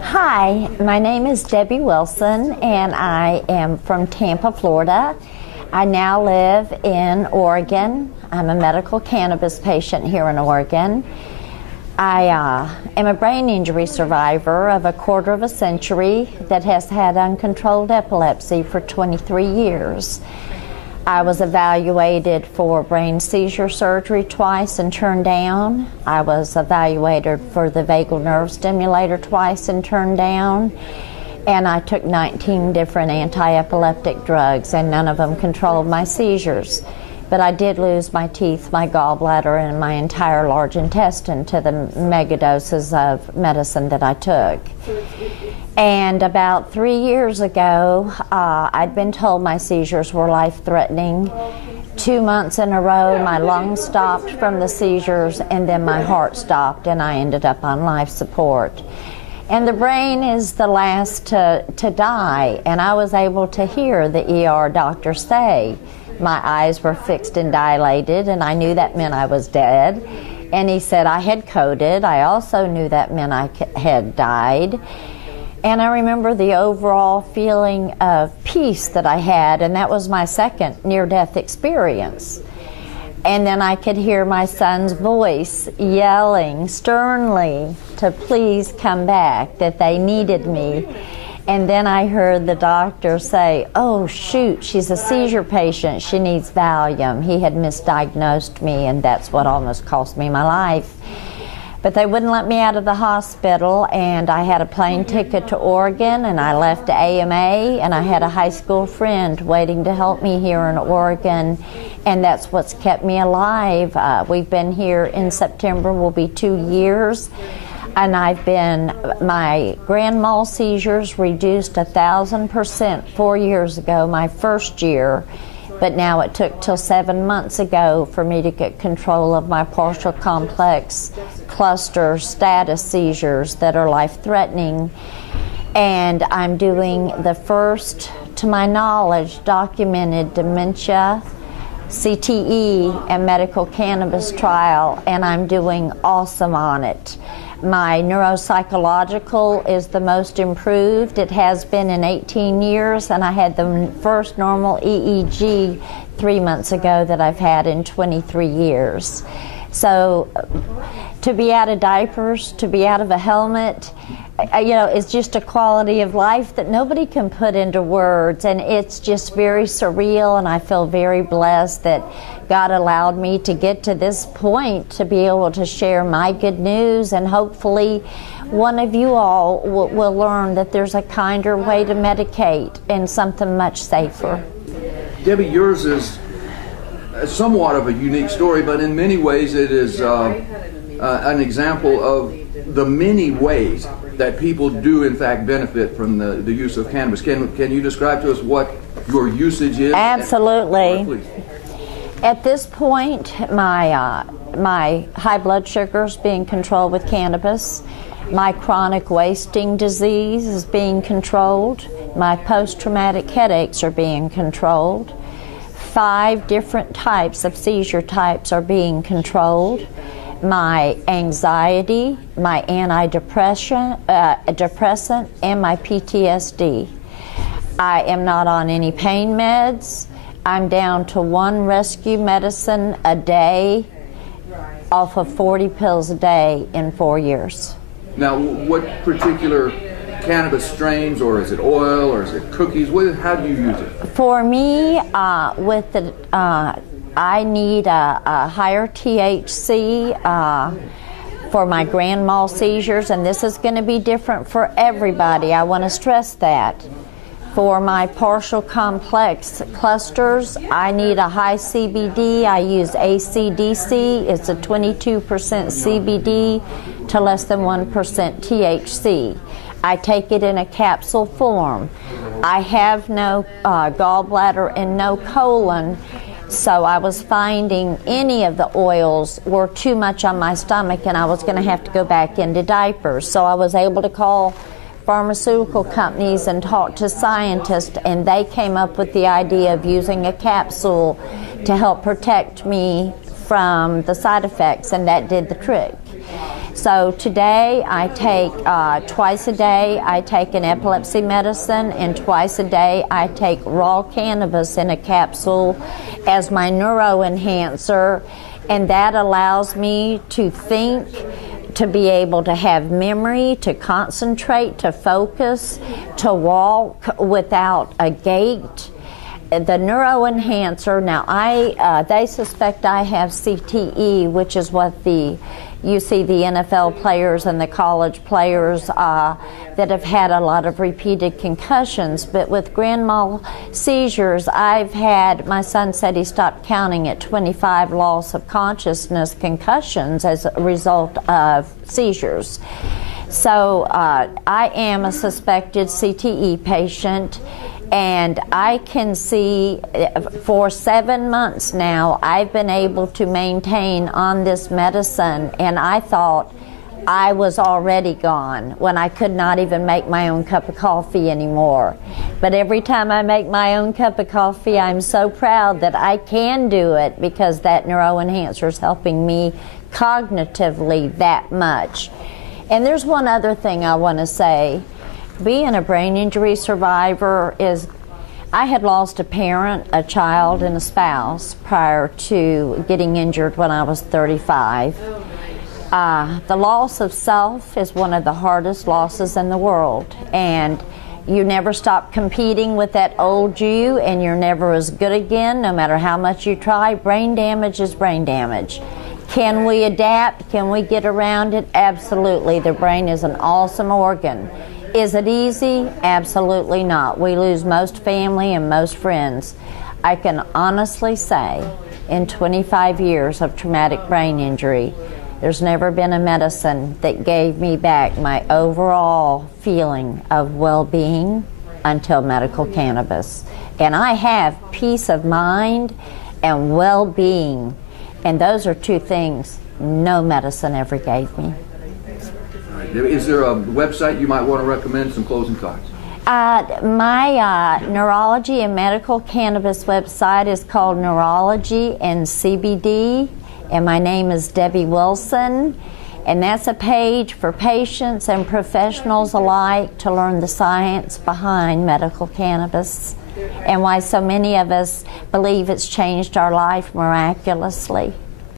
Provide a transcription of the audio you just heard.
Hi, my name is Debbie Wilson, and I am from Tampa, Florida. I now live in Oregon. I'm a medical cannabis patient here in Oregon. I am a brain injury survivor of a quarter of a century that has had uncontrolled epilepsy for 23 years. I was evaluated for brain seizure surgery twice and turned down. I was evaluated for the vagal nerve stimulator twice and turned down. And I took 19 different anti-epileptic drugs, and none of them controlled my seizures. But I did lose my teeth, my gallbladder, and my entire large intestine to the megadoses of medicine that I took. And about 3 years ago, I'd been told my seizures were life-threatening. 2 months in a row, my lungs stopped from the seizures, and then my heart stopped, and I ended up on life support. And the brain is the last to die, and I was able to hear the ER doctor say, my eyes were fixed and dilated, and I knew that meant I was dead. And he said I had coded. I also knew that meant I had died. And I remember the overall feeling of peace that I had, and that was my second near-death experience. And then I could hear my son's voice yelling sternly to please come back, that they needed me. And then I heard the doctor say, oh shoot, she's a seizure patient, she needs Valium. He had misdiagnosed me, and that's what almost cost me my life. But they wouldn't let me out of the hospital, and I had a plane ticket to Oregon, and I left AMA, and I had a high school friend waiting to help me here in Oregon, and that's what's kept me alive. We've been here in September, will be 2 years. And my grand mal seizures reduced 1,000% 4 years ago, my first year, but now it took till 7 months ago for me to get control of my partial complex cluster status seizures that are life-threatening. And I'm doing the first, to my knowledge, documented dementia, CTE, and medical cannabis trial, and I'm doing awesome on it. My neuropsychological is the most improved. It has been in 18 years, and I had the first normal EEG 3 months ago that I've had in 23 years. So to be out of diapers, to be out of a helmet, it's just a quality of life that nobody can put into words, and it's just very surreal, and I feel very blessed that God allowed me to get to this point to be able to share my good news, and hopefully one of you all will learn that there's a kinder way to medicate and something much safer. Debbie, yours is somewhat of a unique story, but in many ways it is an example of the many ways that people do in fact benefit from the use of cannabis. Can you describe to us what your usage is? Absolutely. At this point, my high blood sugar is being controlled with cannabis. My chronic wasting disease is being controlled. My post-traumatic headaches are being controlled. 5 different types of seizure types are being controlled. My anxiety, my antidepressant, and my PTSD. I am not on any pain meds. I'm down to 1 rescue medicine a day off of 40 pills a day in 4 years. Now, what particular cannabis strains, or is it oil, or is it cookies? How do you use it? For me, I need a higher THC for my grand mal seizures, and this is going to be different for everybody. I want to stress that. For my partial complex clusters, I need a high CBD. I use ACDC. It's a 22% CBD to less than 1% THC. I take it in a capsule form. I have no gallbladder and no colon, so I was finding any of the oils were too much on my stomach, and I was going to have to go back into diapers. So I was able to call pharmaceutical companies and talk to scientists, and they came up with the idea of using a capsule to help protect me from the side effects, and that did the trick. So today I take, twice a day I take an epilepsy medicine, and twice a day I take raw cannabis in a capsule as my neuroenhancer, and that allows me to think, to be able to have memory, to concentrate, to focus, to walk without a gait. The neuroenhancer, now they suspect I have CTE, which is what you see the NFL players and the college players that have had a lot of repeated concussions. But with grand mal seizures, my son said he stopped counting at 25 loss of consciousness concussions as a result of seizures. So I am a suspected CTE patient, and I can see for 7 months now I've been able to maintain on this medicine, and I thought I was already gone when I could not even make my own cup of coffee anymore. But every time I make my own cup of coffee, I'm so proud that I can do it because that neuroenhancer is helping me cognitively that much. And there's one other thing I want to say. Being a brain injury survivor I had lost a parent, a child, and a spouse prior to getting injured when I was 35. The loss of self is one of the hardest losses in the world, and you never stop competing with that old you, and you're never as good again, no matter how much you try. Brain damage is brain damage. Can we adapt? Can we get around it? Absolutely. The brain is an awesome organ. Is it easy? Absolutely not. We lose most family and most friends. I can honestly say, in 25 years of traumatic brain injury, there's never been a medicine that gave me back my overall feeling of well-being until medical cannabis. And I have peace of mind and well-being, and those are two things no medicine ever gave me. Is there a website you might want to recommend, some closing thoughts? My neurology and medical cannabis website is called Neurology and CBD, and my name is Debbie Wilson, and that's a page for patients and professionals alike to learn the science behind medical cannabis and why so many of us believe it's changed our life miraculously.